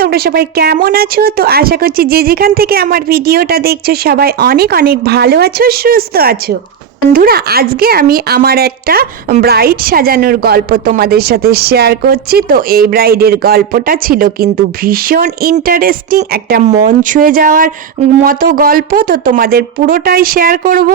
তোমরা সবাই কেমন আছো? তো আশা করছি যে যেখান থেকে আমার ভিডিওটা দেখছো সবাই অনেক অনেক ভালো আছো, সুস্থ আছো। বন্ধুরা, আজকে আমি আমার একটা ব্রাইড সাজানোর গল্প তোমাদের সাথে শেয়ার করছি। তো এই ব্রাইডের গল্পটা ছিল কিন্তু ভীষণ ইন্টারেস্টিং, একটা মন ছুঁয়ে যাওয়ার মতো গল্প। তো তোমাদের পুরোটাই শেয়ার করব।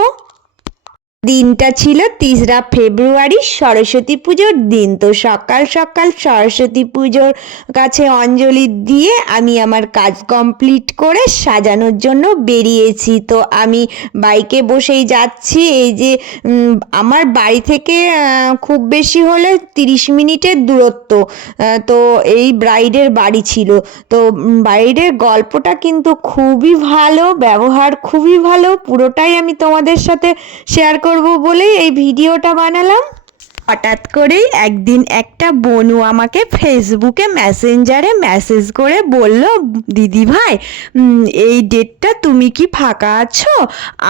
দিনটা ছিল 3রা ফেব্রুয়ারি, সরস্বতী পুজোর দিন। তো সকাল সকাল সরস্বতী পুজোর কাছে অঞ্জলি দিয়ে আমি আমার কাজ কমপ্লিট করে সাজানোর জন্য বেরিয়েছি। তো আমি বাইকে বসেই যাচ্ছি। এই যে আমার বাড়ি থেকে খুব বেশি হলে 30 মিনিটের দূরত্ব। তো এই ব্রাইডের বাড়ি ছিল। তো ব্রাইডের গল্পটা কিন্তু খুবই ভালো, ব্যবহার খুবই ভালো, পুরোটাই আমি তোমাদের সাথে শেয়ার করব বলেই এই ভিডিওটা বানালাম। হঠাৎ করেই একদিন একটা বনু আমাকে ফেসবুকে মেসেঞ্জারে মেসেজ করে বলল, দিদি ভাই এই ডেটটা তুমি কি ফাঁকা আছো?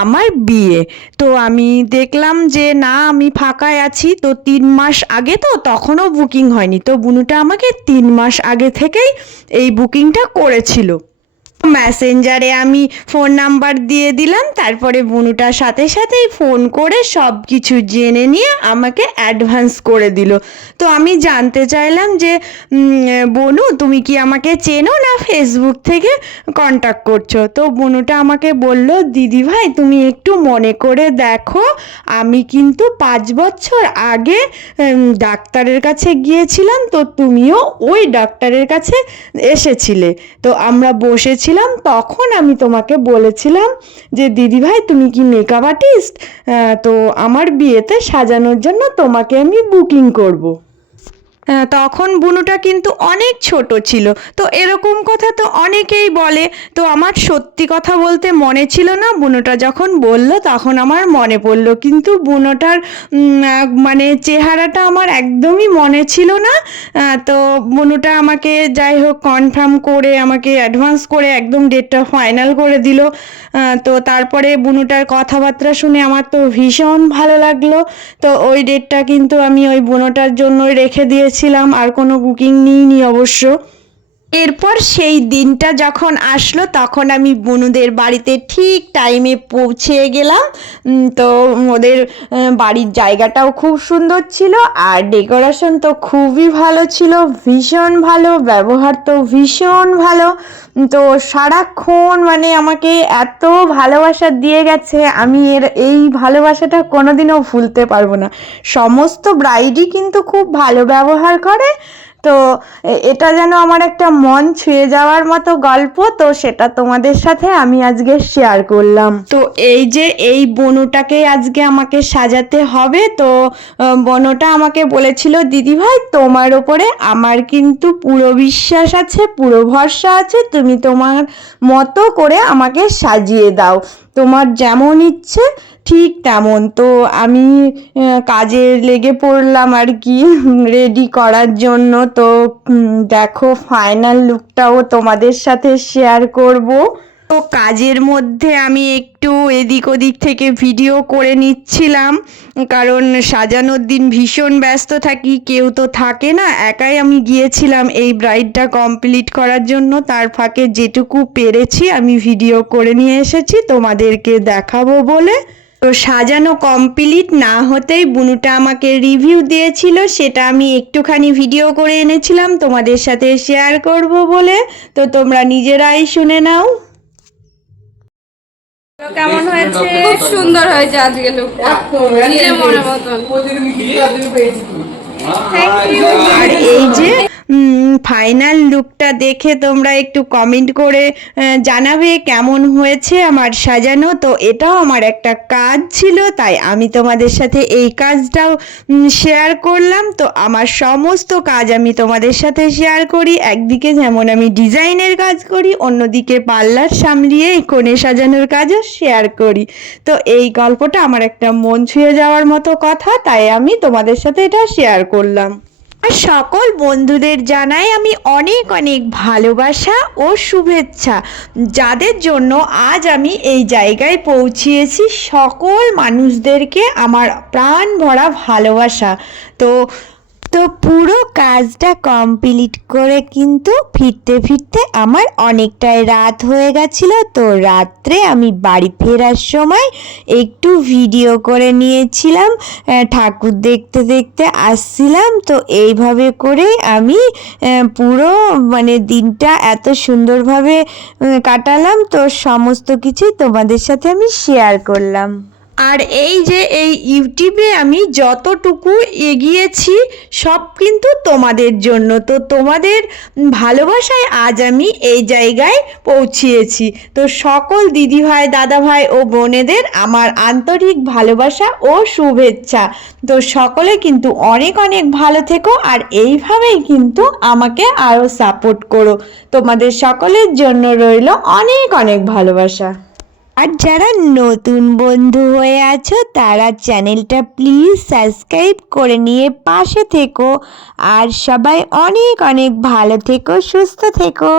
আমার বিয়ে। তো আমি দেখলাম যে না, আমি ফাঁকায় আছি। তো 3 মাস আগে, তো তখনও বুকিং হয়নি। তো বুনুটা আমাকে 3 মাস আগে থেকেই এই বুকিংটা করেছিল। মেসেঞ্জারে আমি ফোন নাম্বার দিয়ে দিলাম। তারপরে বুনুটার সাথে সাথেই ফোন করে সব কিছু জেনে নিয়ে আমাকে অ্যাডভান্স করে দিল। তো আমি জানতে চাইলাম যে বনু, তুমি কি আমাকে চেনো না ফেসবুক থেকে কন্ট্যাক্ট করছো? তো বনুটা আমাকে বলল, দিদি ভাই তুমি একটু মনে করে দেখো, আমি কিন্তু 5 বছর আগে ডাক্তারের কাছে গিয়েছিলাম। তো তুমিও ওই ডাক্তারের কাছে এসেছিলে। তো আমরা বসেছিলাম, তখন আমি তোমাকে বলেছিলাম যে দিদি ভাই তুমি কি মেকআপ আর্টিস্ট? তো আমার বিয়েতে সাজানোর জন্য তোমাকে আমি বুকিং করব। তখন বুনুটা কিন্তু অনেক ছোট ছিল। তো এরকম কথা তো অনেকেই বলে। তো আমার সত্যি কথা বলতে মনে ছিল না। বুনুটা যখন বলল তখন আমার মনে পড়লো, কিন্তু বুনুটার মানে চেহারাটা আমার একদমই মনে ছিল না। তো বুনুটা আমাকে যাই হোক কনফার্ম করে, আমাকে অ্যাডভান্স করে একদম ডেটটা ফাইনাল করে দিল। তো তারপরে বুনুটার কথাবার্তা শুনে আমার তো ভীষণ ভালো লাগলো। তো ওই ডেটটা কিন্তু আমি ওই বুনুটার জন্যই রেখে দিয়েছিলাম, আর কোনো বুকিং নিইনি অবশ্য। এরপর সেই দিনটা যখন আসলো তখন আমি বুনুদের বাড়িতে ঠিক টাইমে পৌঁছে গেলাম। তো ওদের বাড়ির জায়গাটাও খুব সুন্দর ছিল, আর ডেকোরেশন তো খুবই ভালো ছিল, ভীষণ ভালো, ব্যবহার তো ভীষণ ভালো। তো সারাক্ষণ মানে আমাকে এত ভালোবাসা দিয়ে গেছে, আমি এই ভালোবাসাটা কোনোদিনও ভুলতে পারবো না। সমস্ত ব্রাইডই কিন্তু খুব ভালো ব্যবহার করে। তো এটা যেন আমার একটা মন ছুঁয়ে যাওয়ার মতো গল্প। তো সেটা তোমাদের সাথে আমি আজকে শেয়ার করলাম। তো এই যে এই বনুটাকে আজকে আমাকে সাজাতে হবে। তো বনুটা আমাকে বলেছিল, দিদি ভাই তোমার ওপরে আমার কিন্তু পুরো বিশ্বাস আছে, পুরো ভরসা আছে, তুমি তোমার মতো করে আমাকে সাজিয়ে দাও, তোমার যেমন ইচ্ছে ঠিক তেমন। তো আমি কাজে লেগে পড়লাম আর কি, রেডি করার জন্য। তো দেখো ফাইনাল লুকটাও তোমাদের সাথে শেয়ার করব। তো কাজের মধ্যে আমি একটু এদিক ওদিক থেকে ভিডিও করে নিচ্ছিলাম, কারণ সাজানোর দিন ভীষণ ব্যস্ত থাকি, কেউ তো থাকে না, একাই আমি গিয়েছিলাম এই ব্রাইডটা কমপ্লিট করার জন্য। তার ফাঁকে যেটুকু পেরেছি আমি ভিডিও করে নিয়ে এসেছি তোমাদেরকে দেখাবো বলে। তো সাজানো কমপ্লিট না হতেই বুনুটা আমাকে রিভিউ দিয়েছিল, সেটা আমি একটুখানি ভিডিও করে এনেছিলাম তোমাদের সাথে শেয়ার করব বলে। তো তোমরা নিজেরাই শুনে নাও। কেমন হয়েছে? খুব সুন্দর হয়েছে আজকে লুকটা, নিজের মনের মতন। আর এই যে ফাইনাল লুকটা দেখে তোমরা একটু কমেন্ট করে জানাবে কেমন হয়েছে আমার সাজানো। তো এটাও আমার একটা কাজ ছিল, তাই আমি তোমাদের সাথে এই কাজটাও শেয়ার করলাম। তো আমার সমস্ত কাজ আমি তোমাদের সাথে শেয়ার করি। একদিকে যেমন আমি ডিজাইনের কাজ করি, অন্যদিকে পার্লার সামলিয়ে এই কনে সাজানোর কাজও শেয়ার করি। তো এই গল্পটা আমার একটা মন ছুঁয়ে যাওয়ার মতো কথা, তাই আমি তোমাদের সাথে এটা শেয়ার করলাম। আর সকল বন্ধুদের জানাই আমি অনেক অনেক ভালোবাসা ও শুভেচ্ছা, যাদের জন্য আজ আমি এই জায়গায় পৌঁছিয়েছি। সকল মানুষদেরকে আমার প্রাণ ভরা ভালোবাসা। তো তো পুরো কাজটা কমপ্লিট করে কিন্তু ফিরতে ফিরতে আমার অনেকটাই রাত হয়ে গেছিল। তো রাত্রে আমি বাড়ি ফেরার সময় একটু ভিডিও করে নিয়েছিলাম, ঠাকুর দেখতে দেখতে আসছিলাম। তো এইভাবে করেই আমি পুরো দিনটা এত সুন্দরভাবে কাটালাম। তো সমস্ত কিছুই তোমাদের সাথে আমি শেয়ার করলাম। আর এই যে এই ইউটিউবে আমি যতটুকু এগিয়েছি সব কিন্তু তোমাদের জন্য। তো তোমাদের ভালোবাসায় আজ আমি এই জায়গায় পৌঁছিয়েছি। তো সকল দিদিভাই, দাদাভাই ও বোনেদের আমার আন্তরিক ভালোবাসা ও শুভেচ্ছা। তো সকলে কিন্তু অনেক অনেক ভালো থেকো, আর এইভাবেই কিন্তু আমাকে আরও সাপোর্ট করো। তোমাদের সকলের জন্য রইল অনেক অনেক ভালোবাসা। আর যারা নতুন বন্ধু হয়ে আছো তারা চ্যানেলটা প্লিজ সাবস্ক্রাইব করে নিয়ে পাশে থেকো। আর সবাই অনেক অনেক ভালো থেকো, সুস্থ থেকো।